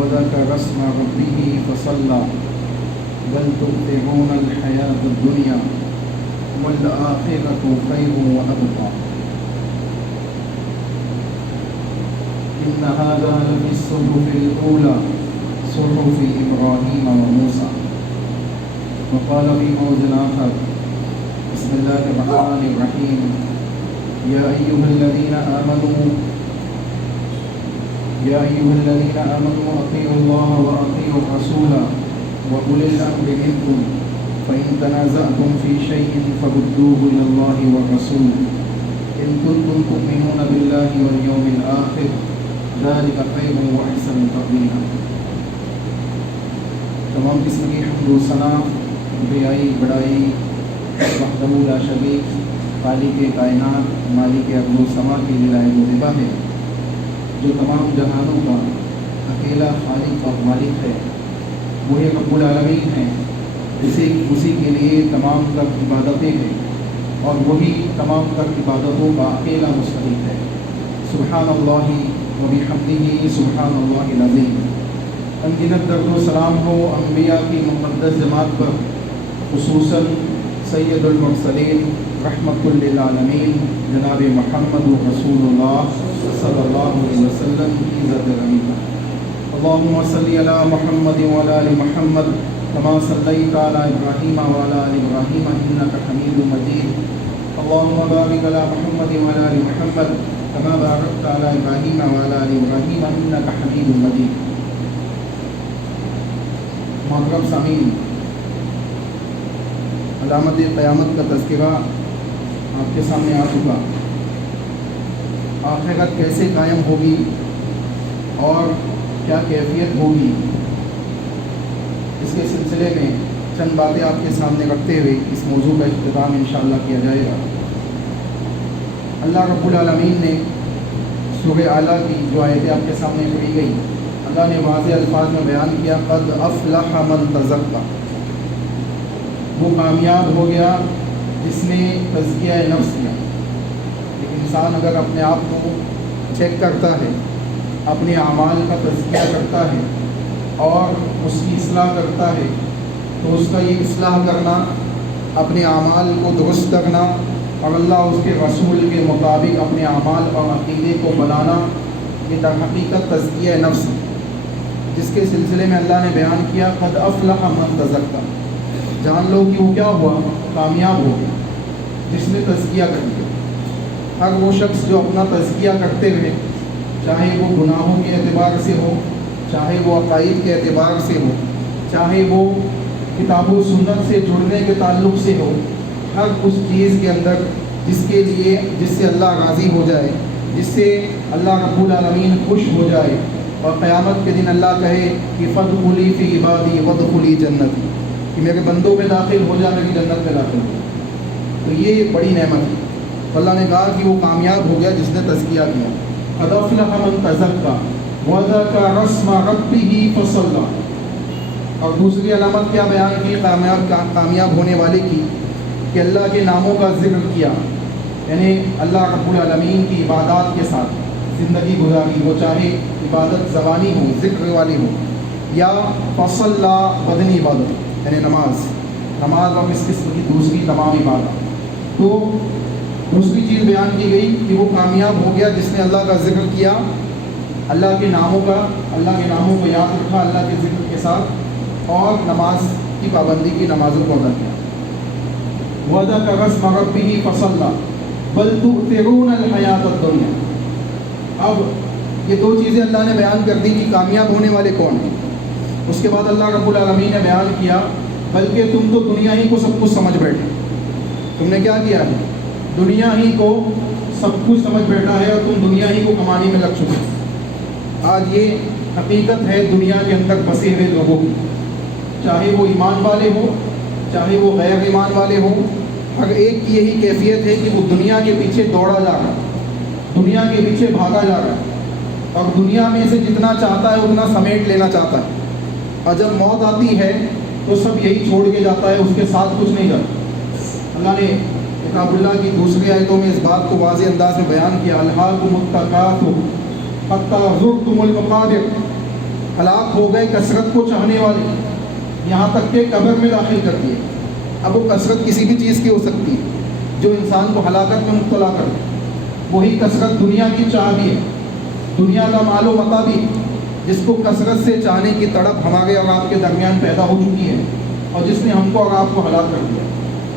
وذكر اسم ربه فصلى بل تؤثرون الحياة الدنيا والآخرة خير وأبقى إن هذا لفي الصحف الأولى صحف إبراهيم وموسى. وقال في موضع آخر بسم الله الرحمن الرحيم يا أيها الذين آمنوا أطيعوا الله وأطيعوا الرسول وأولي الأمر منكم فإن تنازعتم في شيء فردوه إلى الله والرسول إن كنتم تؤمنون بالله واليوم الآخر ذلك خير وأحسن تأويلا. تمام قسم کی حمد و ثنا بڑائی وحدہ لا شریک خالق کائنات مالک ارض و سما کی لائق و ذبح ہے، جو تمام جہانوں کا اکیلا خالق اور مالک ہے، وہی رب العالمین ہے، اسی کے لیے تمام تر عبادتیں ہیں اور وہی تمام تر عبادتوں کا اکیلا مستحق ہے۔ سبحان اللہ و بحمدہ سبحان اللہ العظیم۔ انگنت درد و سلام ہو انبیاء کی مقدس جماعت پر، خصوصاً سید المرسلین رحمت للعالمین جناب محمد رسول اللہ صلی اللہ علیہ وسلم کی ذات رحمت۔ اللہم صلی علی محمد وعلی آل محمد کما صلیت علی ابراہیم وعلی آل ابراہیم انک حمید مجید۔ اللہم بارک علی محمد وعلی آل محمد کما بارکت علی ابراہیم وعلی آل ابراہیم انک حمید مجید۔ محترم سامعین، علامت قیامت کا تذکرہ آپ کے سامنے آ چکا۔ آخرت کیسے قائم ہوگی اور کیا کیفیت ہوگی، اس کے سلسلے میں چند باتیں آپ کے سامنے رکھتے ہوئے اس موضوع کا اختتام انشاءاللہ کیا جائے گا۔ اللہ رب العالمین نے سورہ اعلیٰ کی جو آیتیں آپ کے سامنے پڑھی گئی، اللہ نے واضح الفاظ میں بیان کیا قد افلح من تزکیٰ، وہ کامیاب ہو گیا جس نے تزکیہ نفس کیا۔ ایک انسان اگر اپنے آپ کو چیک کرتا ہے، اپنے اعمال کا تزکیہ کرتا ہے اور اس کی اصلاح کرتا ہے، تو اس کا یہ اصلاح کرنا، اپنے اعمال کو درست کرنا اور اللہ اس کے رسول کے مطابق اپنے اعمال اور عقیدے کو بنانا، یہ در حقیقت تزکیہ نفس ہے، جس کے سلسلے میں اللہ نے بیان کیا قد افلح من تزکیٰ۔ جان لو کہ وہ کیا ہوا، کامیاب ہو گیا جس نے تزکیہ کر دیا۔ ہر وہ شخص جو اپنا تزکیہ کرتے ہوئے، چاہے وہ گناہوں کے اعتبار سے ہو، چاہے وہ عقائد کے اعتبار سے ہو، چاہے وہ کتاب و سنت سے جڑنے کے تعلق سے ہو، ہر اس چیز کے اندر جس سے اللہ راضی ہو جائے، جس سے اللہ رب العالمین خوش ہو جائے اور قیامت کے دن اللہ کہے کہ فادخلی فی عبادی وادخلی جنتی، کہ میرے بندوں میں داخل ہو جا، میری جنت میں داخل ہو جا، تو یہ بڑی نعمت ہے۔ اللہ نے کہا کہ وہ کامیاب ہو گیا جس نے تزکیہ کیا۔ قد افلح من تزکیٰ وذکر اسم ربہ فصلی۔ اور دوسری علامت کیا بیان کی کامیاب ہونے والے کی، کہ اللہ کے ناموں کا ذکر کیا، یعنی اللہ رب العالمین کی عبادات کے ساتھ زندگی گزاری، وہ چاہے عبادت زبانی ہو، ذکر والی ہو، یا فصلہ بدنی عبادت یعنی نماز اور اس قسم کی دوسری تمام عبادت۔ تو دوسری چیز بیان کی گئی کہ وہ کامیاب ہو گیا جس نے اللہ کا ذکر کیا، اللہ کے ناموں کو یاد رکھا اللہ کے ذکر کے ساتھ، اور نماز کی پابندی کی، نمازوں کو ادا کیا۔ وَذَكَرَ اسْمَ رَبِّهِ فَصَلَّى بَلْ تُؤْثِرُونَ الْحَيَاةَ الدُّنْيَا۔ اب یہ دو چیزیں اللہ نے بیان کر دی کہ کامیاب ہونے والے کون ہیں۔ اس کے بعد اللہ رب العالمین نے بیان کیا بلکہ تم تو دنیا ہی کو سب کچھ سمجھ بیٹھے، تم نے کیا کیا ہے، دنیا ہی کو سب کچھ سمجھ بیٹھا ہے اور تم دنیا ہی کو کمانے میں لگ چکے۔ آج یہ حقیقت ہے دنیا کے اندر بسے ہوئے لوگوں کی، چاہے وہ ایمان والے ہوں چاہے وہ غیر ایمان والے ہوں، ہر ایک کی یہی کیفیت ہے کہ وہ دنیا کے پیچھے دوڑا جا رہا ہے، دنیا کے پیچھے بھاگا جا رہا ہے، اور دنیا میں سے جتنا چاہتا ہے اتنا سمیٹ لینا چاہتا ہے، اور جب موت آتی ہے تو سب یہی چھوڑ کے جاتا ہے، اس کے ساتھ کچھ نہیں جاتا۔ اللہ نے کتاب اللہ کی دوسری آیتوں میں اس بات کو واضح انداز میں بیان کیا، الہاکم التکاثر حتی زرتم المقابر، ہلاک ہو گئے کثرت کو چاہنے والے، یہاں تک کہ قبر میں داخل کر دیے۔ اب وہ کثرت کسی بھی چیز کی ہو سکتی ہے جو انسان کو ہلاکت میں مبتلا کر دے، وہی کثرت دنیا کی چاہ بھی ہے، دنیا کا مال و متاع بھی، جس کو کثرت سے چاہنے کی تڑپ ہمارے اور آپ کے درمیان پیدا ہو چکی ہے، اور جس نے ہم کو اور آپ کو ہلاک کر دیا۔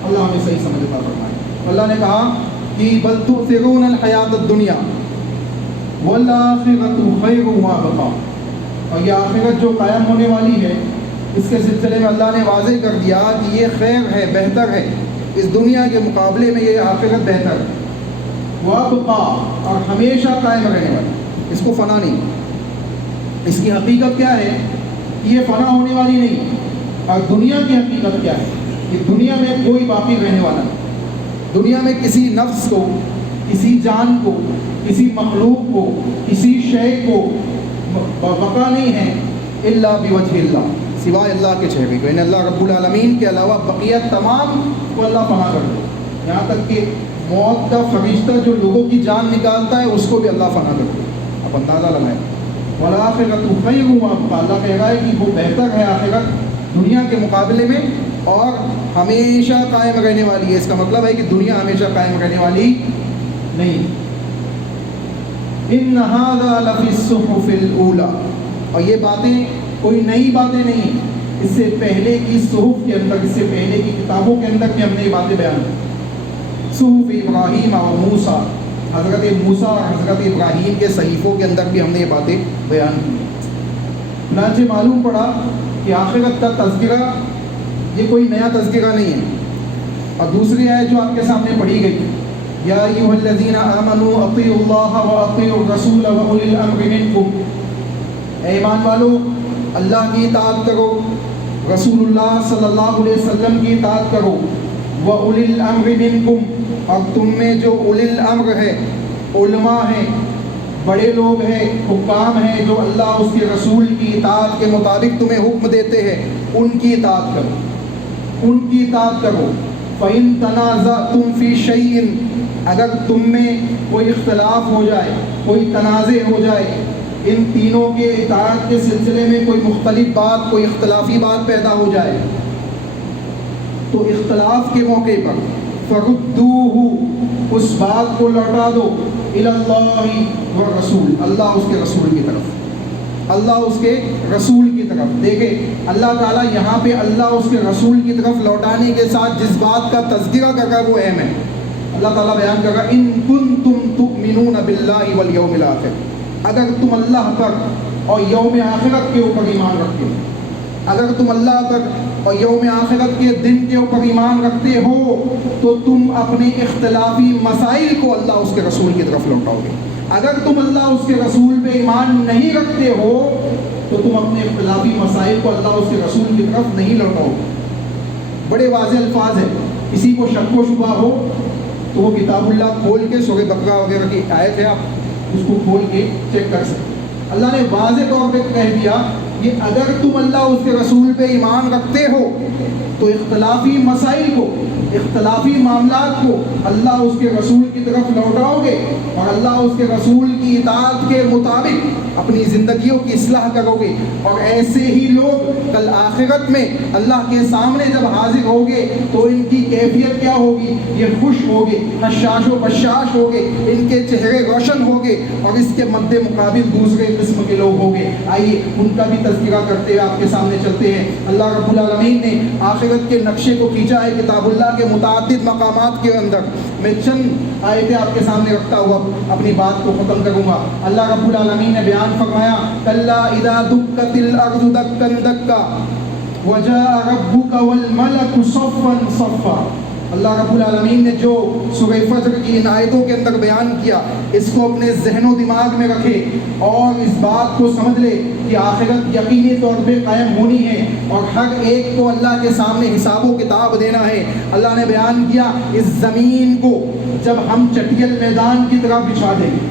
اللہ ہمیں صحیح سمجھ عطا فرمائے۔ اللہ نے کہا کہ بل تؤثرون الحیات الدنیا والآخرۃ خیر وابقیٰ، اور یہ آخرت جو قائم ہونے والی ہے اس کے سلسلے میں اللہ نے واضح کر دیا کہ یہ خیر ہے، بہتر ہے، اس دنیا کے مقابلے میں یہ آخرت بہتر ہے، وابقیٰ، اور ہمیشہ قائم رہنے والی، اس کو فنا نہیں۔ اس کی حقیقت کیا ہے کہ یہ فنا ہونے والی نہیں، اور دنیا کی حقیقت کیا ہے کہ دنیا میں کوئی باقی رہنے والا نہیں، دنیا میں کسی نفس کو، کسی جان کو، کسی مخلوق کو، کسی شے کو بقا نہیں ہے الا بوجہ اللہ، سوائے اللہ کے چہرے کو، یعنی اللہ رب العالمین کے علاوہ بقیہ تمام کو اللہ فنا کر دے، یہاں تک کہ موت کا فرشتہ جو لوگوں کی جان نکالتا ہے اس کو بھی اللہ فنا کر دے۔ اب اندازہ لگائیں، والآخرۃ خیر وابقیٰ، اللہ کہہ رہا ہے کہ وہ بہتر ہے آخرت دنیا کے مقابلے میں، اور ہمیشہ قائم رہنے والی ہے۔ اس کا مطلب ہے کہ دنیا ہمیشہ قائم رہنے والی نہیں۔ ان ھذا لفی الصحف الاولی، اور یہ باتیں کوئی نئی باتیں نہیں، اس سے پہلے کی صحف کے اندر، اس سے پہلے کی کتابوں کے اندر بھی ہم نے یہ باتیں بیان کی، صحف ابراہیم اور موسیٰ، حضرت موسیٰ اور حضرت ابراہیم کے صحیفوں کے اندر بھی ہم نے یہ باتیں بیان کی۔ چنانچہ معلوم پڑا کہ آخرت کا تذکرہ یہ کوئی نیا تذکرہ نہیں ہے۔ اور دوسری آیت جو آپ کے سامنے پڑھی گئی، یا ایھا الذین آمنوا اطیعوا اللہ واطیعوا الرسول واولی الامر منکم، اے ایمان والو اللہ کی اطاعت کرو، رسول اللہ صلی اللہ علیہ وسلم کی اطاعت کرو، واولی الامر منکم، اور تم میں جو اولی الامر ہے، علماء ہیں، بڑے لوگ ہیں، حکام ہیں، جو اللہ اس کے رسول کی اطاعت کے مطابق تمہیں حکم دیتے ہیں، ان کی اطاعت کرو، ان کی اطاعت کرو۔ فَإِن تَنَازَعْتُمْ فِي شَيْءٍ، اگر تم میں کوئی اختلاف ہو جائے، کوئی تنازع ہو جائے، ان تینوں کے اطاعت کے سلسلے میں کوئی مختلف بات، کوئی اختلافی بات پیدا ہو جائے، تو اختلاف کے موقع پر فَرُدُّوهُ، اس بات کو لوٹا دو، اِلَى اللَّهِ وَالرَّسُولِ، اللہ اس کے رسول کی طرف، اللہ اس کے رسول کی طرف۔ دیکھیں اللہ تعالیٰ یہاں پہ اللہ اس کے رسول کی طرف لوٹانے کے ساتھ جس بات کا تذکرہ کر رہا ہے وہ اہم ہے۔ اللہ تعالیٰ بیان کر رہا ہے ان کنتم تؤمنون باللہ والیوم الآخر، اگر تم اللہ پر اور یوم آخرت کے اوپر ایمان رکھتے ہو، اگر تم اللہ پر اور یوم آخرت کے دن کے اوپر ایمان رکھتے ہو تو تم اپنے اختلافی مسائل کو اللہ اس کے رسول کی طرف لوٹاؤ گے۔ اگر تم اللہ اس کے رسول پہ ایمان نہیں رکھتے ہو تو تم اپنے اختلافی مسائل کو اللہ اس کے رسول کی طرف نہیں لوٹاؤ گے۔ بڑے واضح الفاظ ہیں، کسی کو شک و شبہ ہو تو وہ کتاب اللہ کھول کے سورہ بقرہ وغیرہ کی آیت ہے، آپ اس کو کھول کے چیک کر سکتے ہیں۔ اللہ نے واضح طور پہ کہہ دیا کہ اگر تم اللہ اس کے رسول پہ ایمان رکھتے ہو تو اختلافی مسائل کو، اختلافی معاملات کو اللہ اس کے رسول کی طرف لوٹاؤ گے اور اللہ اس کے رسول کی اطاعت کے مطابق اپنی زندگیوں کی اصلاح کرو گے، اور ایسے ہی لوگ کل آخرت میں اللہ کے سامنے جب حاضر ہوگے تو ان کی کیفیت کیا ہوگی؟ یہ خوش ہوگے، حشاش و بشاش ہوگے، ان کے چہرے روشن ہوگے، اور اس کے مد مقابل دوسرے قسم کے لوگ ہوگے۔ آئیے ان کا بھی تذکرہ کرتے ہوئے آپ کے سامنے چلتے ہیں۔ اللہ رب العالمین نے آخرت کے نقشے کو کھینچا ہے کتاب اللہ کے متعدد مقامات کے اندر۔ میں چند آیتیں آپ کے سامنے رکھتا ہوا اپنی بات کو ختم کروں گا۔ اللہ رب العالمین نے بیان فرمایا کلا اذا دکت الارض دکا دکا وجاء ربک والملک صفا صفا۔ اللہ رب العالمین نے جو سورہ فجر کی ان آیتوں کے اندر بیان کیا، اس کو اپنے ذہن و دماغ میں رکھے اور اس بات کو سمجھ لے کہ آخرت یقینی طور پہ قائم ہونی ہے اور ہر ایک کو اللہ کے سامنے حساب و کتاب دینا ہے۔ اللہ نے بیان کیا اس زمین کو جب ہم چٹیل میدان کی طرح بچھا دیں گے،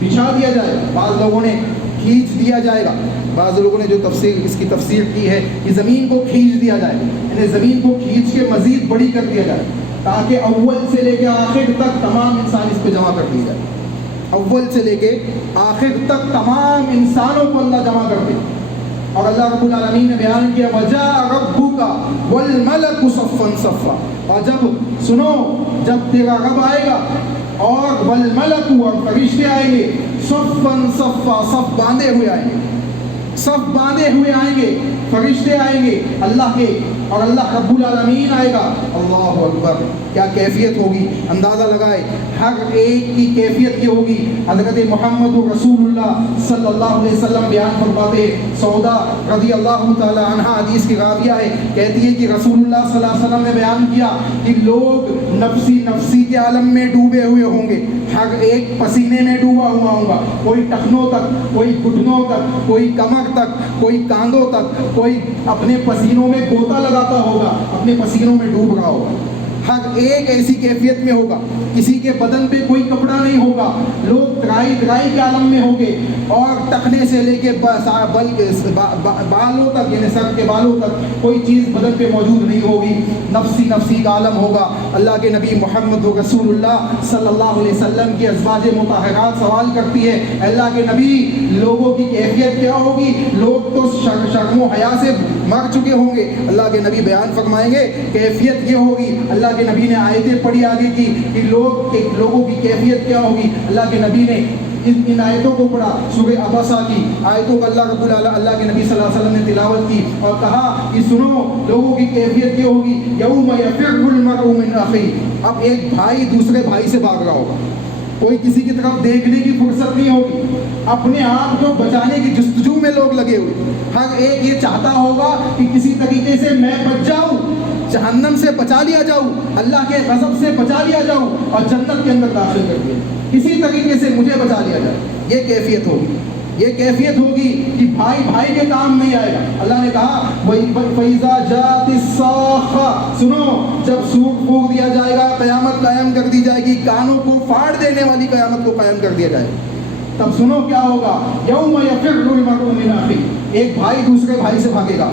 بچھا دیا جائے، بعض لوگوں نے کھینچ دیا جائے گا، بعض لوگوں نے جو اس کی تفسیر کی ہے کہ زمین کو کھینچ دیا جائے، یعنی زمین کو کھینچ کے مزید بڑی کر دیا جائے تاکہ اول سے لے کے آخر تک تمام انسان اس پہ جمع کر دیے جائے، اول سے لے کے آخر تک تمام انسانوں کو اللہ جمع کر دے۔ اور اللہ رب العالمین نے بیان کیا وجاء ربک والملک صفا صفا، اور جب سنو جب تیرا رب آئے گا اور والملک اور فرشتے آئیں گے صفا صفا، صف باندھے ہوئے آئیں گے، صف باندھے ہوئے آئیں گے، فرشتے آئیں گے اللہ کے، اور اللہ رب العالمین آئے گا۔ اللہ اکبر، کیا کیفیت ہوگی، اندازہ لگائے ہر ایک کی کیفیت یہ ہوگی۔ حضرت محمد رسول اللہ صلی اللہ علیہ وسلم بیان فرماتے، سودا رضی اللہ تعالی عنہ حدیث کی راویہ ہے، کہتی ہے کہ رسول اللہ صلی اللہ علیہ وسلم نے بیان کیا کہ لوگ نفسی نفسی کے عالم میں ڈوبے ہوئے ہوں گے، ہر ایک پسینے میں ڈوبا ہوا ہوگا، کوئی ٹخنوں تک، کوئی گھٹنوں تک، کوئی کمر تک، کوئی کاندھوں تک، کوئی اپنے پسینوں میں گوتا لگاتا ہوگا، اپنے پسینوں میں ڈوب رہا ہوگا، ہر ایک ایسی کیفیت میں ہوگا، کسی کے بدن پہ کوئی کپڑا نہیں ہوگا، لوگ ترائی ترائی کے عالم میں ہوں گے، اور ٹخنے سے لے کے بالوں تک، یعنی سر کے بالوں تک کوئی چیز بدن پہ موجود نہیں ہوگی، نفسی نفسی کا عالم ہوگا۔ اللہ کے نبی محمد رسول اللہ صلی اللہ علیہ وسلم کی ازواج مطہرات سوال کرتی ہے، اللہ کے نبی لوگوں کی کیفیت کیا ہوگی؟ لوگ تو شرم و حیا سے مر چکے ہوں گے۔ اللہ کے نبی بیان فرمائیں گے کیفیت یہ ہوگی، اللہ کے نبی نے آیتیں پڑھی آگے کی کہ لوگوں کی کیفیت کیا ہوگی۔ اللہ کے نبی نے ان آیتوں کو پڑھا، سورہ عبسہ کی آیتوں کو اللہ کے نبی صلی اللہ علیہ وسلم نے تلاوت کی اور کہا کہ سنو لوگوں کی کیفیت کیا ہوگی، یوم یفر المرء من اخیہ، اب ایک بھائی دوسرے بھائی سے بھاگ رہا ہوگا، کوئی کسی کی طرف دیکھنے کی فرصت نہیں ہوگی، اپنے آپ کو بچانے کی جستجو میں لوگ لگے ہوئے، ہر ایک یہ چاہتا ہوگا کہ کسی طریقے سے میں بچ جاؤں، جہنم سے بچا لیا جاؤں، اللہ کے غضب سے بچا لیا جاؤں اور جنت کے اندر داخل کر دیا، کسی طریقے سے مجھے بچا لیا جائے۔ یہ کیفیت ہوگی، یہ کیفیت ہوگی کہ بھائی بھائی کے کام نہیں آئے گا۔ اللہ نے کہا فَإِذَا جَاءَتِ الصَّاخَّةُ، سنو جب سور پھونک دیا جائے گا، قیامت قائم کر دی جائے گی، کانوں کو پھاڑ دینے والی قیامت کو قائم کر دیا جائے گا، تب سنو کیا ہوگا، یوم یفر المرء من اخیہ، ایک بھائی دوسرے بھائی سے بھاگے گا،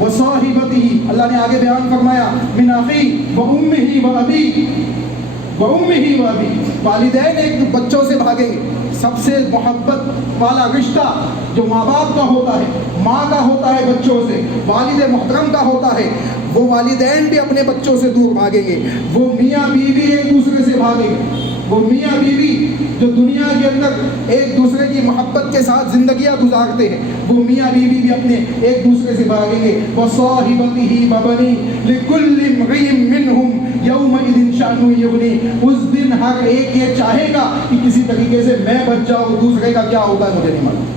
وصاحبتہ، اللہ نے آگے بیان فرمایا من اخیہ وامہ وابیہ، وامہ وابیہ، والدین ایک بچوں سے بھاگیں گے، سب سے محبت والا رشتہ جو ماں باپ کا ہوتا ہے، ماں کا ہوتا ہے بچوں سے، والد محترم کا ہوتا ہے، وہ والدین بھی اپنے بچوں سے دور بھاگیں گے، وہ میاں بیوی ایک دوسرے سے بھاگیں گے، وہ میاں بیوی جو دنیا کے اندر ایک دوسرے کی محبت کے ساتھ زندگیاں گزارتے ہیں، وہ میاں بیوی بھی اپنے ایک دوسرے سے بھاگیں گے، وصاحبتہ وبنیہ لکل امرئ منہم یومئذ شأن یغنیہ، اس دن ہر ایک یہ چاہے گا کہ کسی طریقے سے میں بچ جاؤں، دوسرے کا کیا ہوتا ہے مجھے نہیں معلوم،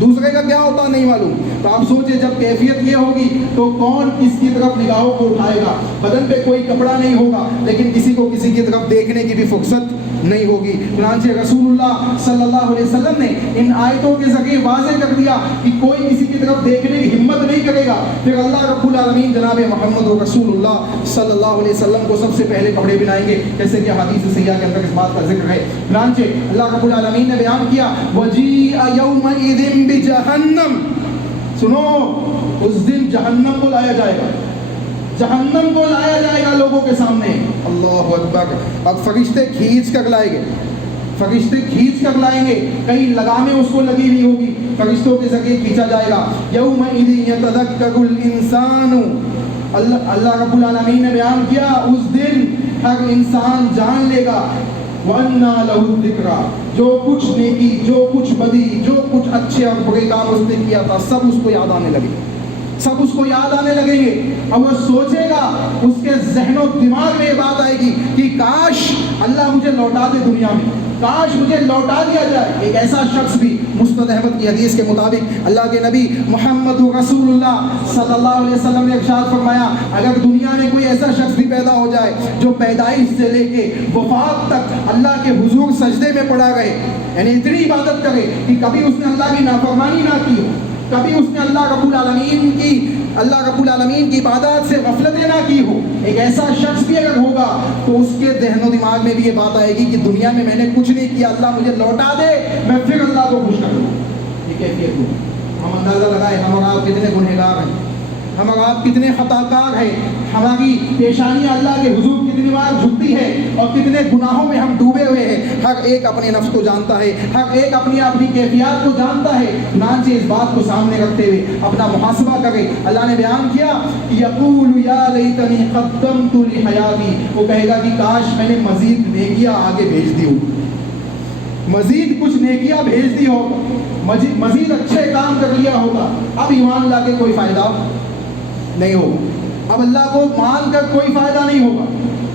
دوسرے کا کیا ہوتا نہیں معلوم۔ تو آپ سوچیں جب کیفیت یہ ہوگی تو کون کس کی طرف نگاہوں کو اٹھائے گا، بدن پہ کوئی کپڑا نہیں ہوگا لیکن کسی کو کسی کی طرف دیکھنے کی بھی فرصت نہیں ہوگی۔ چنانچہ رسول اللہ صلی اللہ علیہ وسلم نے ان آیتوں کے ذریعے واضح کر دیا کہ کوئی کسی کی طرف دیکھنے کی ہمت نہیں کرے لگے گا. پھر اللہ رب العالمین جناب محمد رسول اللہ صلی اللہ علیہ وسلم کو سب سے پہلے کپڑے پہنائیں گے، جیسے کہ حدیث صحیحہ کے اندر اس بات کا ذکر ہے. چنانچہ اللہ رب العالمین نے بیان کیا وَجِيءَ يَوْمَئِذٍ بِجَهَنَّمَ، سنو اس دن جہنم کو لایا جائے گا، جہنم کو لایا جائے گا لوگوں کے سامنے. اللہ اکبر. اب فرشتے کھینچ کر لائیں گے، فرشتے کھینچ کر لائیں گے، کئی لگامیں اس کو لگی ہوئی ہوگی، فرشتوں کے ذریعے کھینچا جائے گا. یومئذ یتذکر الانسان، اللہ رب العالمین نے بیان کیا اس دن ہر انسان جان لے گا وَأَنَّىٰ لَهُ الذِّكْرَىٰ، جو کچھ نیکی، جو کچھ بدی، جو کچھ اچھے اور برے کام اس نے کیا تھا سب اس کو یاد آنے لگے، سب اس کو یاد آنے لگیں گے. اور وہ سوچے گا، اس کے ذہن و دماغ میں یہ بات آئے گی کہ کاش اللہ مجھے لوٹا دے دنیا میں، کاش مجھے لوٹا دیا جائے. ایک ایسا شخص بھی مسند احمد کی حدیث کے مطابق اللہ کے نبی محمد رسول اللہ صلی اللہ علیہ وسلم نے ارشاد فرمایا اگر دنیا میں کوئی ایسا شخص بھی پیدا ہو جائے جو پیدائش سے لے کے وفات تک اللہ کے حضور سجدے میں پڑا گئے، یعنی اتنی عبادت کرے کہ کبھی اس نے اللہ کی نافرمانی نہ کی ہو، کبھی اس نے اللہ رب العالمین کی عبادات سے غفلتیں نہ کی ہو، ایک ایسا شخص بھی اگر ہوگا تو اس کے ذہن و دماغ میں بھی یہ بات آئے گی کہ دنیا میں میں نے کچھ نہیں کیا، اللہ مجھے لوٹا دے، میں پھر اللہ کو خوش کر دوں. یہ کیفیت ہو. ہم اندازہ لگائے ہم اور آپ کتنے گنہگار ہیں، ہم اور آپ کتنے خطا کار ہیں، ہماری پیشانی اللہ کے حضور کتنی بار جھکتی ہے اور کتنے گناہوں میں ہم ڈوبے ہوئے ہیں. ہر ایک اپنے نفس کو جانتا ہے، ہر ایک اپنی اپنی کیفیات کو جانتا ہے. چنانچہ اس بات کو سامنے رکھتے ہوئے اپنا محاسبہ کرے. اللہ نے بیان کیا یقول یا لیتنی قدمت لحیاتی، وہ کہے گا کہ کاش میں نے مزید نیکیاں آگے بھیج دی ہو، مزید کچھ نیکیاں بھیج دی ہو، مزید اچھے کام کر لیا ہوگا. اب ایمان لا کے کوئی فائدہ نہیں ہوگا، اب اللہ کو مان کر کوئی فائدہ نہیں ہوگا.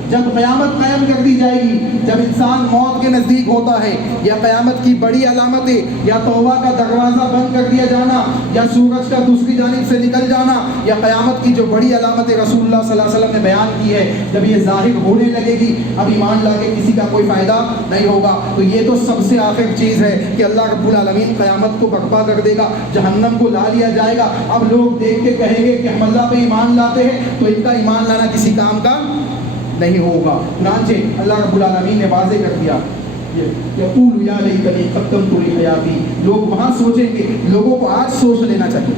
جب قیامت قائم کر دی جائے گی، جب انسان موت کے نزدیک ہوتا ہے، یا قیامت کی بڑی علامتیں، یا توبہ کا دروازہ بند کر دیا جانا، یا سورج کا دوسری جانب سے نکل جانا، یا قیامت کی جو بڑی علامتیں رسول اللہ صلی اللہ علیہ وسلم نے بیان کی ہے، جب یہ ظاہر ہونے لگے گی، اب ایمان لا کے کسی کا کوئی فائدہ نہیں ہوگا. تو یہ تو سب سے آخر چیز ہے کہ اللہ رب العالمین قیامت کو برپا کر دے گا، جہنم کو لا لیا جائے گا. اب لوگ دیکھ کے کہیں گے کہ ہم اللہ پہ ایمان لاتے ہیں، تو ان کا ایمان لانا کسی کام کا نہیں ہوگا. چنانچہ اللہ رب العالمین نے واضح کر دیا یقول یا لیتنی قدمت لحیاتی، لوگ وہاں سوچیں گے. لوگوں کو آج سوچ لینا چاہیے،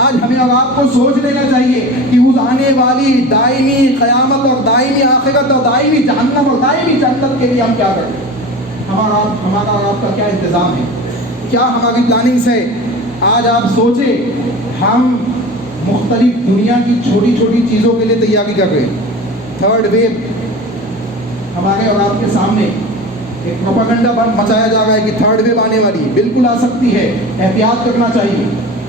آج ہمیں اور آپ کو سوچ لینا چاہیے کہ اس آنے والی دائمی قیامت اور دائمی آخرت اور دائمی جہنم اور دائمی جنت کے لیے ہم کیا کریں. ہمارا اور آپ کا کیا انتظام ہے، کیا ہماری پلاننگس ہے. آج آپ سوچیں ہم مختلف دنیا کی چھوٹی چھوٹی چیزوں کے لیے تیاری کر رہے ہیں. تھرڈ ویو ہمارے اور آپ کے سامنے ایک پروپیگنڈا مچایا جا رہا ہے کہ تھرڈ ویو آنے والی ہے، بالکل آ سکتی ہے. احتیاط کرنا چاہیے،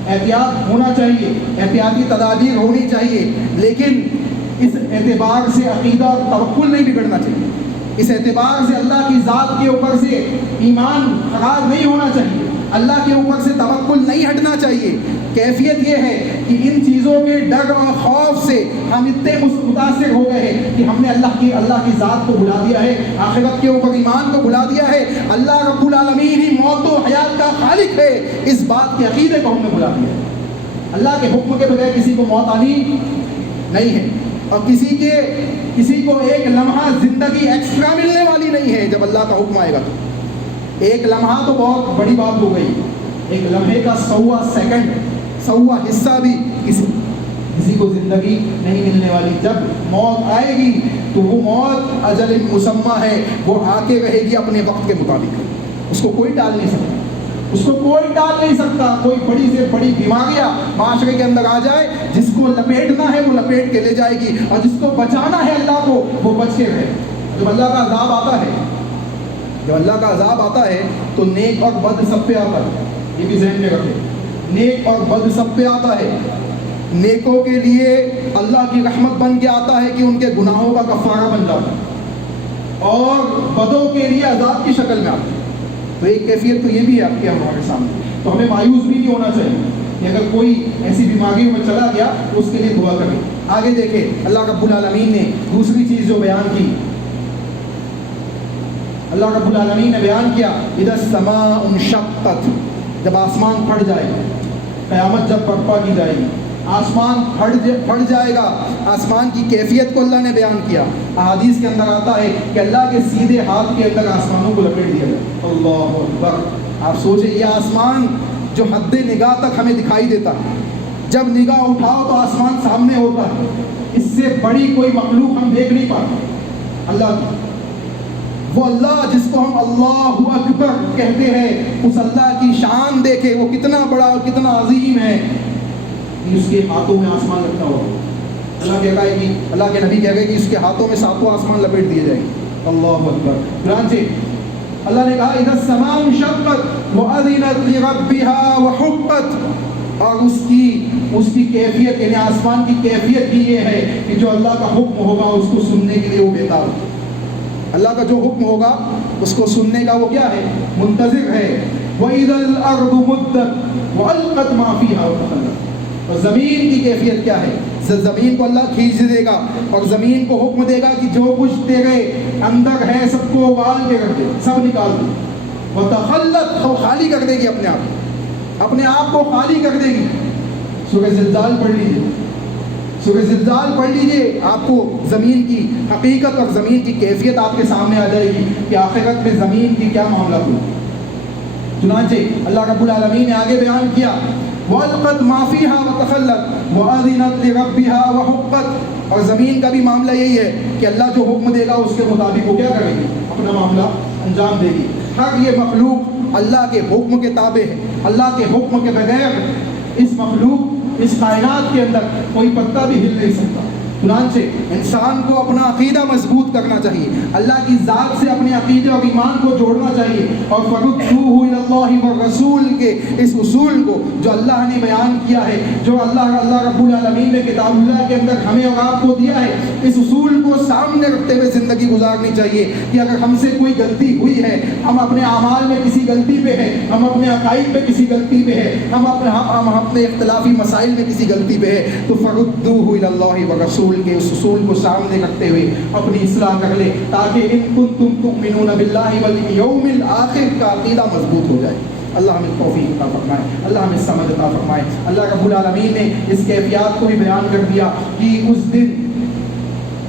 احتیاط ہونا چاہیے، احتیاطی تدابیر ہونی چاہیے، لیکن اس اعتبار سے عقیدہ اور توکل نہیں بگڑنا چاہیے. اس اعتبار سے اللہ کی ذات کے اوپر سے ایمان خراب نہیں ہونا چاہیے، اللہ کے اوپر سے توکل نہیں ہٹنا چاہیے. کیفیت یہ ہے کہ ان چیزوں کے ڈر اور خوف سے ہم اتنے متاثر ہو گئے ہیں کہ ہم نے اللہ کی ذات کو بھلا دیا ہے، آخرت کے اوپر ایمان کو بھلا دیا ہے. اللہ رب العالمین ہی موت و حیات کا خالق ہے، اس بات کے عقیدے کو ہم نے بھلا دیا ہے. اللہ کے حکم کے بغیر کسی کو موت آنی نہیں ہے، اور کسی کو ایک لمحہ زندگی ایکسٹرا ملنے والی نہیں ہے. جب اللہ کا حکم آئے گا تو ایک لمحہ تو بہت بڑی بات ہو گئی، ایک لمحے کا 100واں سیکنڈ، 100واں حصہ بھی کسی کو زندگی نہیں ملنے والی. جب موت آئے گی تو وہ موت اجل مسمى ہے، وہ آ کے رہے گی اپنے وقت کے مطابق، اس کو کوئی ٹال نہیں سکتا، اس کو کوئی ٹال نہیں سکتا. کوئی بڑی سے بڑی بیماریاں معاشرے کے اندر آ جائے، جس کو لپیٹنا ہے وہ لپیٹ کے لے جائے گی، اور جس کو بچانا ہے اللہ کو وہ بچ کے رہے. جب اللہ کا عذاب آتا ہے، جب اللہ کا عذاب آتا ہے تو نیک اور بد سب پہ آتا ہے. یہ بھی ذہن میں رکھے، نیک اور بد سب پہ آتا ہے. نیکوں کے لیے اللہ کی رحمت بن کے آتا ہے کہ ان کے گناہوں کا کفارہ بن جاتا ہے، اور بدوں کے لیے عذاب کی شکل میں آتا ہے. تو ایک کیفیت تو یہ بھی ہے آپ کے ہمارے سامنے. تو ہمیں مایوس بھی نہیں ہونا چاہیے کہ اگر کوئی ایسی بیماریوں میں چلا گیا تو اس کے لیے دعا کریں. آگے دیکھیں اللہ رب العالمین نے دوسری چیز جو بیان کی، اللہ رب العالمین نے بیان کیا اذا السماء انشقت، جب آسمان پھٹ جائے گا، قیامت جب برپا کی جائے گی. آسمان پھٹ جائے گا. آسمان کی کیفیت کو اللہ نے بیان کیا. احادیث کے اندر آتا ہے کہ اللہ کے سیدھے ہاتھ کے اندر آسمانوں کو لپیٹ دیا جائے. اللہ اکبر. آپ سوچیں یہ آسمان جو حد نگاہ تک ہمیں دکھائی دیتا ہے, جب نگاہ اٹھاؤ تو آسمان سامنے ہوتا ہے. اس سے بڑی کوئی مخلوق ہم دیکھ نہیں پاتے. اللہ کی وہ اللہ جس کو ہم اللہ اکبر کہتے ہیں, اس اللہ کی شان دیکھے وہ کتنا بڑا اور کتنا عظیم ہے. اس کے ہاتھوں میں آسمان لگتا ہوا. اللہ کہتا ہے کہ اللہ کے نبی کہہ گئے کہ اس کے ہاتھوں میں ساتوں آسمان لپیٹ دیے جائیں گے. اللہ اکبر. چنانچہ اللہ نے کہا اذا السماء انشقت واذنت لربها وحقت. اور اس کی کیفیت یعنی آسمان کی کیفیت بھی یہ ہے کہ جو اللہ کا حکم ہوگا اس کو سننے کے لیے وہ بیدار ہے. اللہ کا جو حکم ہوگا اس کو سننے کا وہ کیا ہے, منتظر ہے. وَإِذَا الْأَرْضُ مُدَّتْ وَأَلْقَتْ مَا فِيهَا وَتَخَلَّتْ. اور زمین کی کیفیت کیا ہے؟ زمین کو اللہ کھینچ دے گا اور زمین کو حکم دے گا کہ جو کچھ تیرے اندر ہے سب کو اگال کے رکھ دے, سب نکال دے. وَتَخَلَّتْ. وہ خالی کر دے گی اپنے آپ کو خالی کر دے گی. سورہ زلزال پڑھ لیجیے, سورہ زلزال پڑھ لیجیے, آپ کو زمین کی حقیقت اور زمین کی کیفیت آپ کے سامنے آ جائے گی کہ آخرت میں زمین کی کیا معاملہ ہو. چنانچہ اللہ رب العالمین نے آگے بیان کیا وَأَلْقَتْ مَا فِيهَا وَتَخَلَّتْ وَأَذِنَتْ لِرَبِّهَا وَحُقَّتْ. اور زمین کا بھی معاملہ یہی ہے کہ اللہ جو حکم دے گا اس کے مطابق وہ کیا کرے گی, اپنا معاملہ انجام دے گی. ہر یہ مخلوق اللہ کے حکم کے تابع ہے. اللہ کے حکم کے بغیر اس مخلوق اس کائنات کے اندر کوئی پتا بھی ہل نہیں سکتا. چنانچہ انسان کو اپنا عقیدہ مضبوط کرنا چاہیے, اللہ کی ذات سے اپنے عقیدے اور ایمان کو جوڑنا چاہیے, اور فَرُدُّوهُ إِلَى اللَّهِ وَالرَّسُولِ کے اس اصول کو جو اللہ نے بیان کیا ہے, جو اللہ رب العالمین نے کتاب اللہ کے اندر ہمیں اور آپ کو دیا ہے, اس اصول کو سامنے رکھتے ہوئے زندگی گزارنی چاہیے. کہ اگر ہم سے کوئی غلطی ہوئی ہے, ہم اپنے اعمال میں کسی غلطی پہ ہیں, ہم اپنے عقائد پہ کسی غلطی پہ ہیں, ہم اپنے اختلافی مسائل میں کسی غلطی پہ ہے, تو فَرُدُّوهُ إِلَى اللَّهِ وَالرَّسُولِ کے اس اصول کو سامنے رکھتے ہوئے اپنی اصلاح کر لے, تاکہ ان کنتم تؤمنون باللہ والیوم الآخر کا عقیدہ مضبوط ہو جائے. اللہ ہمیں توفیق عطا فرمائے, اللہ ہمیں سمجھ عطا فرمائے. اللہ رب العالمین نے اس کیفیات کو بھی بیان کر دیا کہ اس دن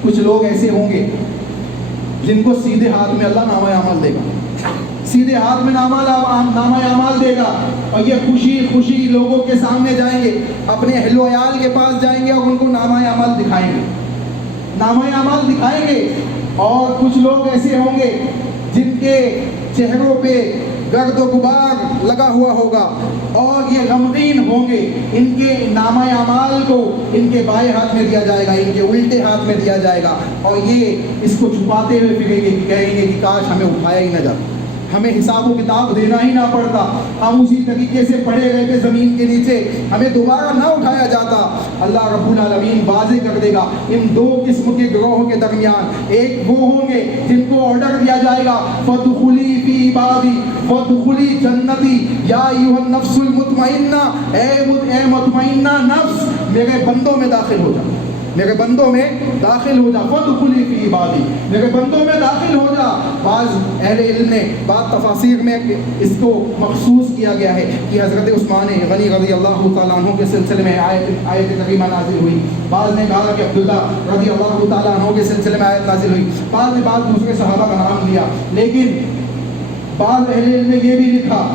کچھ لوگ ایسے ہوں گے جن کو سیدھے ہاتھ میں اللہ نامہ اعمال دے گا, سیدھے ہاتھ میں نامہ اعمال دے گا, اور یہ خوشی خوشی لوگوں کے سامنے جائیں گے, اپنے اہل و عیال کے پاس جائیں گے اور ان کو نامہ اعمال دکھائیں گے, نامہ اعمال دکھائیں گے. اور کچھ لوگ ایسے ہوں گے جن کے چہروں پہ گرد و غبار لگا ہوا ہوگا اور یہ غمگین ہوں گے. ان کے نامہ اعمال کو ان کے بائیں ہاتھ میں دیا جائے گا, ان کے الٹے ہاتھ میں دیا جائے گا, اور یہ اس کو چھپاتے ہوئے پھریں گے, کہیں گے کہ کاش ہمیں اٹھایا ہی نہ جاتا, ہمیں حساب و کتاب دینا ہی نہ پڑتا, ہم اسی طریقے سے پڑے رہتے زمین کے نیچے, ہمیں دوبارہ نہ اٹھایا جاتا. اللہ رب العالمین واضح کر دے گا ان دو قسم کے گروہوں کے درمیان. ایک وہ ہوں گے جن کو آرڈر دیا جائے گا فَادْخُلِي فِي عِبَادِي وَادْخُلِي جَنَّتِي یا ایھا النفس المطمئنہ, اے مطمئنہ نفس میرے بندوں میں داخل ہو جا, میرے بندوں میں داخل ہو جا. فَادْخُلِي فِي عِبَادِي, میرے بندوں میں داخل ہو جا. بعض اہل علم نے بعض تفاسیر میں اس کو مخصوص کیا گیا ہے کہ حضرت عثمان غنی رضی اللہ تعالیٰ عنہ کے سلسلے میں آیت کریمہ نازل ہوئی. بعض نے کہا کہ عبداللہ رضی اللہ تعالیٰ عنہ کے سلسلے میں آیت نازل ہوئی, بعض نے بعض دوسرے صحابہ کا نام لیا. لیکن بعض اہل علم نے یہ بھی لکھا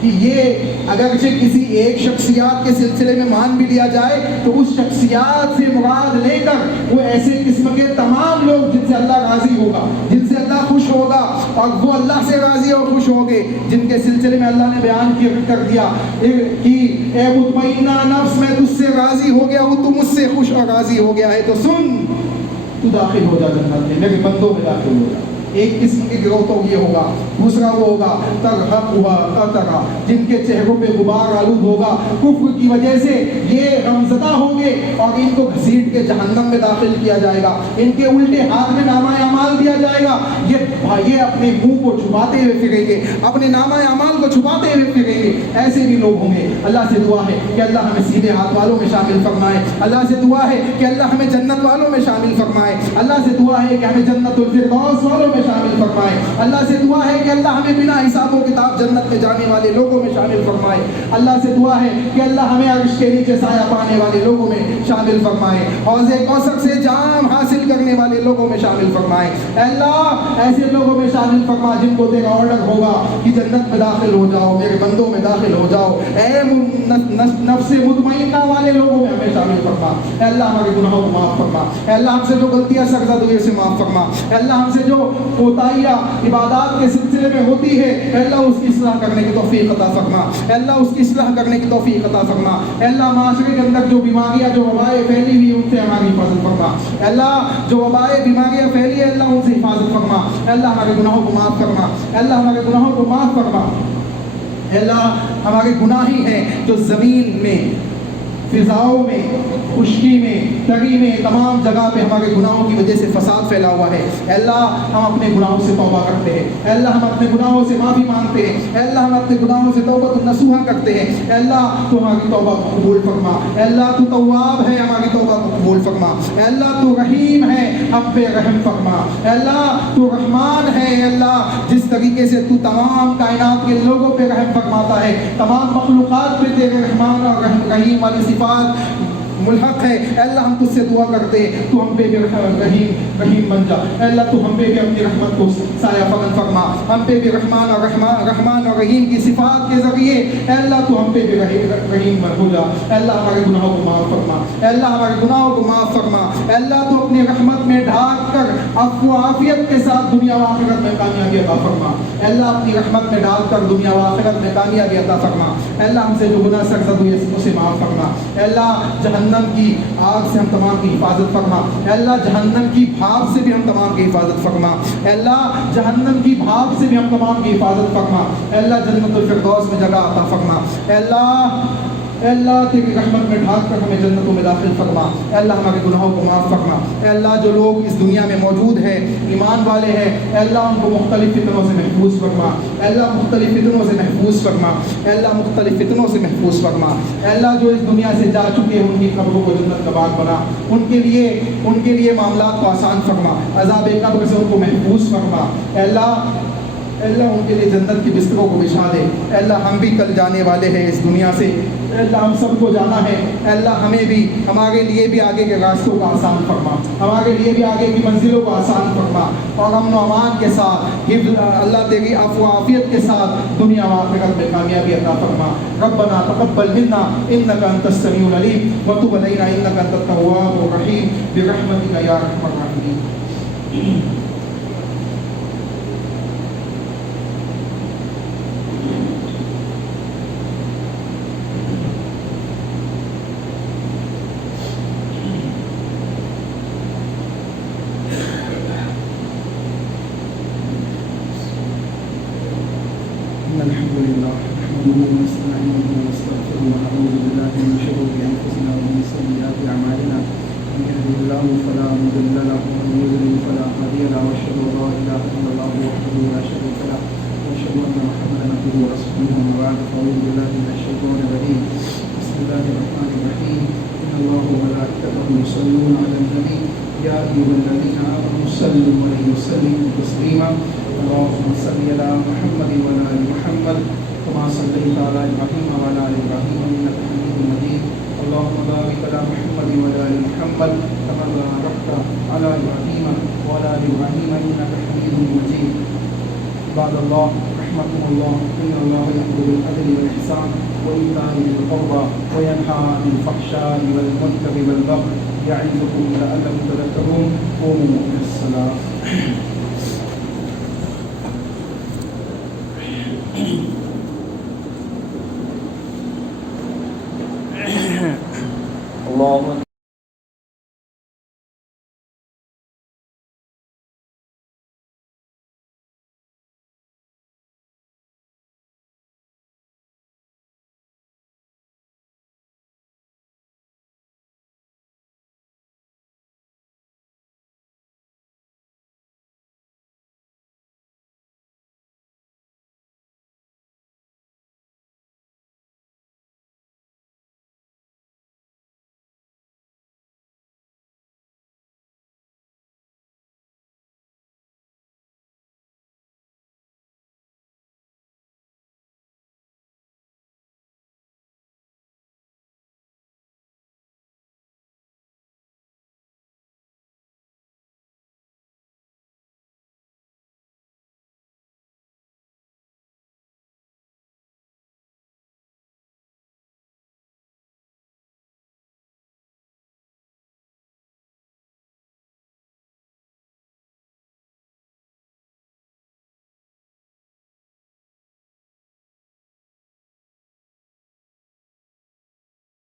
کہ یہ اگرچہ کسی ایک شخصیات کے سلسلے میں مان بھی لیا جائے تو اس شخصیات سے مراد لے کر وہ ایسے قسم کے تمام لوگ جن سے اللہ راضی ہوگا, جن سے اللہ خوش ہوگا, اور وہ اللہ سے راضی اور خوش ہوں گے, جن کے سلسلے میں اللہ نے بیان کر دیا کہ اے مطمئنہ نفس میں تجھ سے راضی ہو گیا ہوں, تو مجھ سے خوش اور راضی ہو گیا ہے, تو سن تو داخل ہو جا جنت میں, میرے بندوں میں داخل ہو جا. ایک قسم کے گروہ تو یہ ہوگا. دوسرا وہ ہوگا ترہقھا قترہ, جن کے چہروں پہ غبار آلود ہوگا کفر کی وجہ سے, یہ غمزدہ ہوں گے اور ان کو گھسیٹ کے جہنم میں داخل کیا جائے گا. ان کے الٹے ہاتھ میں نامہ اعمال دیا جائے گا, یہ اپنے منہ کو چھپاتے ہوئے پھریں گے, اپنے نامہ اعمال کو چھپاتے ہوئے پھریں گے. ایسے بھی لوگ ہوں گے. اللہ سے دعا ہے کہ اللہ ہمیں سیدھے ہاتھ والوں میں شامل فرمائے. اللہ سے دعا ہے کہ اللہ ہمیں جنت والوں میں شامل فرمائے. اللہ سے دعا ہے کہ ہمیں جنت الفردوس والوں میں شامل فرمائے. اللہ سے دعا ہے کہ اللہ ہمیں بنا حساب و کتاب جنت میں جانے والے لوگوں میں شامل فرمائے. اللہ سے دعا ہے کہ اللہ ہمیں عرش کے نیچے سایہ پانے والے لوگوں میں شامل فرمائے. حوض کوثر سے جام حاصل کرنے والے لوگوں میں شامل فرمائے. اللہ ایسے لوگوں میں شامل فرما جن کو تیرا آرڈر ہوگا کہ جنت میں داخل ہو جاؤ, میرے بندوں میں داخل ہو جاؤ. اے نفس مطمئنہ والے لوگوں میں ہمیں شامل فرما. اے اللہ ہمارے گناہوں کو معاف فرما. اے اللہ ہم سے جو غلطیاں سرزد ہوئی سے معاف فرما. اے اللہ ہم سے جو کوتاہیاں عبادات کے سلسلے میں ہوتی ہے اے اللہ اس کی اصلاح کرنے کی توفیق عطا فرما. اے اللہ اس کی اصلاح کرنے کی توفیق عطا فرما. اے اللہ معاشرے کے اندر جو بیماریاں جو وبائیں پھیلی ہوئی ان سے ہماری حفاظت فرما. اے اللہ جو وبائیں بیماریاں پھیلی ہے اللہ ان سے حفاظت فرما. اے اللہ ہمارے گناہوں کو معاف فرما. اے اللہ ہمارے گناہوں کو معاف فرما. اے اللہ ہمارے گناہ ہی ہیں جو زمین میں, فضاؤں میں, خشکی میں, تری میں, تمام جگہ پہ ہمارے گناہوں کی وجہ سے فساد پھیلا ہوا ہے. اے اللہ ہم اپنے گناہوں سے توبہ کرتے ہیں. اے اللہ ہم اپنے گناہوں سے معافی مانگتے ہیں. اے اللہ ہم اپنے گناہوں سے توبۃ النصوحہ کرتے ہیں. اے اللہ تو ہماری توبہ کو قبول فرما. اے اللہ تو تواب ہے, ہماری توبہ کو قبول فرما. اے اللہ تو رحیم ہے, ہم پہ رحم فرما. اے اللہ تو رحمان ہے. اے اللہ جس طریقے سے تو تمام کائنات کے لوگوں پہ رحم فرماتا ہے, تمام مخلوقات پہ تیرے رحمان اور رحیم والی صفات ملحق ہے. اے اللہ ہم تجھ سے دعا کرتے تو ہم پہ بھی رحیم بن جا. اے اللہ تو ہم پہ بھی اپنی رحمت کو سایہ فگن فرما. ہم پہ بھی رحمان اور رحیم کی صفات کے ذریعے اے اللہ تو ہم پہ بھی رحیم ہو جا. اے اللہ ہمارے گناہوں کو معاف فرما. اے اللہ ہمارے گناہوں کو معاف فرما. اے اللہ تو اپنی رحمت میں ڈھانپ کر عفو و عافیت کے ساتھ دنیا و آخرت میں کامیابی عطا فرما. اے اللہ اپنی رحمت میں ڈال کر دنیا و آخرت میں کامیابی عطا فرما. اے اللہ ہم سے جو گناہ سرزد ہوئے اسے معاف فرما. اے اللہ جہنم کی آگ سے ہم تمام کی حفاظت فرما. اے اللہ جہنم کی بھاپ سے بھی ہم تمام کی حفاظت فرما. اے اللہ جہنم کی بھاپ سے بھی ہم تمام کی حفاظت فرما. اے اللہ جنت الفردوس میں جگہ عطا فرما. اے اللہ تیری رحمت میں ڈھانپ کر ہمیں جنتوں میں داخل فرما. اے اللہ ہمارے گناہوں کو معاف فرما. اے اللہ جو لوگ اس دنیا میں موجود ہیں ایمان والے ہیں اے اللہ ان کو مختلف فتنوں سے محفوظ فرما. اے اللہ مختلف فتنوں سے محفوظ فرما. اے اللہ مختلف فتنوں سے محفوظ فرما. اے اللہ جو اس دنیا سے جا چکے ہیں ان کی قبروں کو جنت کا باغ بنا. ان کے لیے معاملات کو آسان فرما. عذاب قبر سے ان کو محفوظ فرما. اے اللہ ان کے لیے جنت کی بستروں کو بچھا دے. اے اللہ ہم بھی کل جانے والے ہیں اس دنیا سے. اے اللہ ہم سب کو جانا ہے. اے اللہ ہمیں بھی ہمارے لیے بھی آگے کے راستوں کو آسان فرما. ہمارے لیے بھی آگے کی منزلوں کو آسان فرما اور امن و امان کے ساتھ اللہ تیری عفو و عافیت کے ساتھ دنیا و آخرت میں کامیابی عطا فرما. ربنا تقبل منا انك انت السميع العليم وتب علينا انك انت التواب الرحيم برحمتك يا ارحم الراحمين. الحمد لله نحمده ونستعينه ونستغفره ونعوذ بالله من شرور انفسنا ومن سيئات اعمالنا من يهده الله فلا مضل له ومن يضلل فلا هادي له واشهد ان لا اله الا الله وحده لا شريك له واشهد ان محمدا عبده ورسوله اما بعد فاعوذ بالله من الشيطان الرجيم بسم الله الرحمن الرحيم ان الله وملائكته يصلون على النبي يا ايها الذين امنوا صلوا عليه وسلموا تسليما اللهم صل على محمد وعلى ال محمد كما صليت على ابراهيم وعلى ال ابراهيم انك حميد مجيد اللهم بارك على محمد وعلى ال محمد كما باركت على ابراهيم وعلى ال ابراهيم انك حميد مجيد. عباد الله رحمكم الله ان الله يأمر بالعدل والاحسان وايتاء ذي القربى وينهى عن الفحشاء والمنكر والبغي يعظكم لعلكم تذكرون. قوموا الى الصلاه.